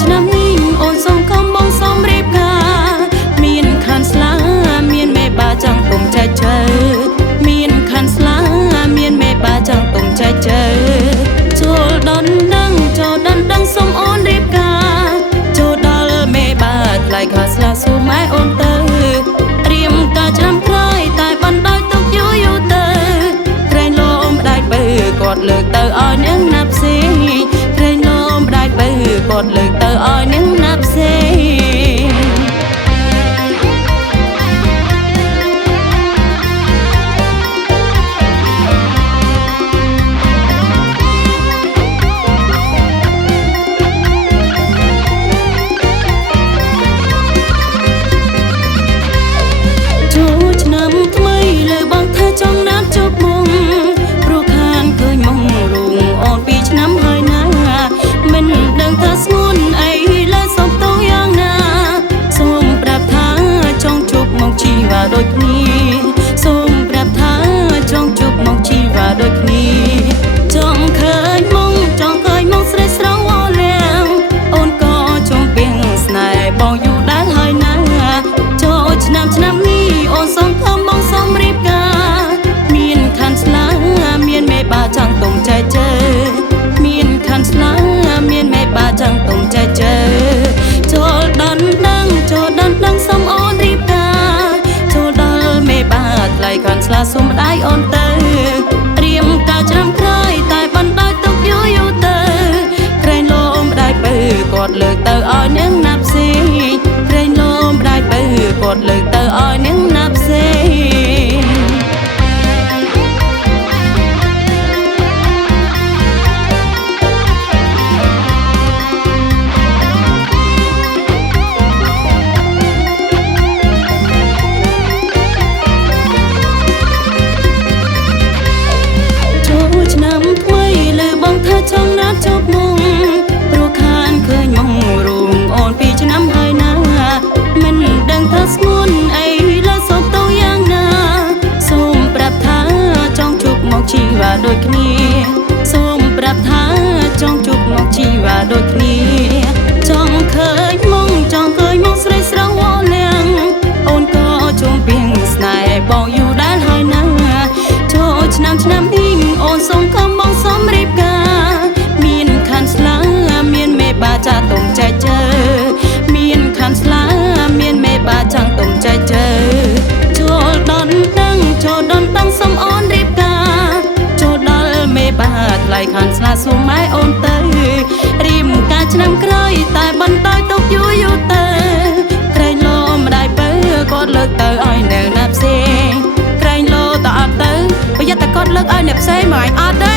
ឆ្នាំនេះអូនសូមខំបងសូមរៀបការមានខានស្លាមានមេបាចាំងទុំចែកជើមានខានស្លាមានមេបាចាំងទុំចែកជើចូលដល់ដឹងចូលដល់ដឹងសូមអូនរៀបការចូលដល់មេបាថ្លៃខាស្លាស៊ូម៉ែអូនទៅរៀមការឆ្នាំក្រោយតែបណ្ដោយទុកយូរយូរទៅក្រែងលោម្ដាយបើគាត់លើកទៅឲ្យនាងណាប់ផ្សេងក្រែងលោម្ដាយបើគាត់លើកទៅឲ្យនាងណាប់ផ្សេងចង់ណាត់ជប់មុំព្រោះខានឃើញមុំរូងអូនពីឆ្នាំហើយណាមិនដឹងថាស្ងួនអីលើសុំតោយ៉ាងណាសូមប្រាប់ថាចង់ជប់មកជីវ៉ាដូចគ្នាសូមប្រាប់ថាចង់ជប់មកជីវ៉ាដូចគ្នាចង់ឃើញមុំចង់ឃើញមុំស្រីស្រស់វលៀងអូនក៏ជុំពីងស្នេហ៍បងយូរដែរហើយណាចូលឆ្នាំនេះអូនសូមខំបងសូមរៀបការមានខានស្លាមានមេបាចាំងទុំចែកជើមានខានស្លាមានមេបាចាំងទុំចែកជើចូលដល់ដឹងចូលដល់ដឹងសូមអូនរៀបការចូលដល់មេបាថ្លៃខានស្លាសូមម្ដាយអូនទៅរៀមការឆ្នាំក្រោយតែបណ្ដោយទុកយូរយូរទៅក្រែងលោម្ដាយបើគាត់លើកទៅឲ្យនាងណាប់ផ្សេងក្រែងលោម្ដាយបើគាត់លើកទៅឲ្យនាងណាប់ផ្សេងចង់ណាត់ជប់មុំព្រោះខានឃើញមុំរូងអូនពីឆ្នាំហើយណាមិនដឹងថាស្ងួនអីលើសុំតោយ៉ាងណាសូមប្រាប់ថាចង់ជប់មកជីវ៉ាដូចគ្នាសូមប្រាប់ថាចង់ជប់មកជីវ៉ាដូចគ្នាចង់ឃើញមុំចង់ឃើញមុំស្រីស្រស់វលៀងអូនក៏ជុំពីងស្នេហ៍បងយូរដែរហើយណាចូលឆ្នាំនេះអូនសូមខំបងសូមរៀបការមានខានស្លាមានមេបាចាទុំចែកជើមានខានស្លាមានមេបាចាំងទុំចែកជើចូលដល់ដឹងចូលដល់ដឹងសូមអូនរៀបការចូលដល់មេបាថ្លៃខានស្លាស៊ូម៉ែអូនទៅរៀមការឆ្នាំក្រោយតែបណ្ដោយទុកយូរយូរទៅក្រែងលោម្ដាយបើគាត់លើកទៅឲ្យនៅណាផ្សេងក្រែងលោតអត់ទៅប្រយ័ត្នតែគាត់លើកឲ្យអ្នកផ្សេងមកអត់ទេ